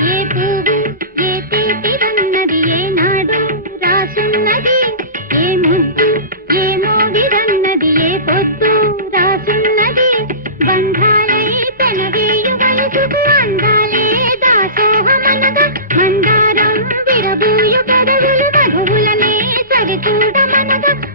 ఏ పువ్వు ఏ తీపిదన్నది ఏనాడు రాసున్నది, ఏ ముద్దు ఏ మోగిదన్నది ఏ పొద్దు రాసున్నది. బంధాలై పెనవేయు వయసుకు అందాలే దాసోహమనగా, మందారం విరబూయు పెదవులు వధువులనే సరిచూడమనగా.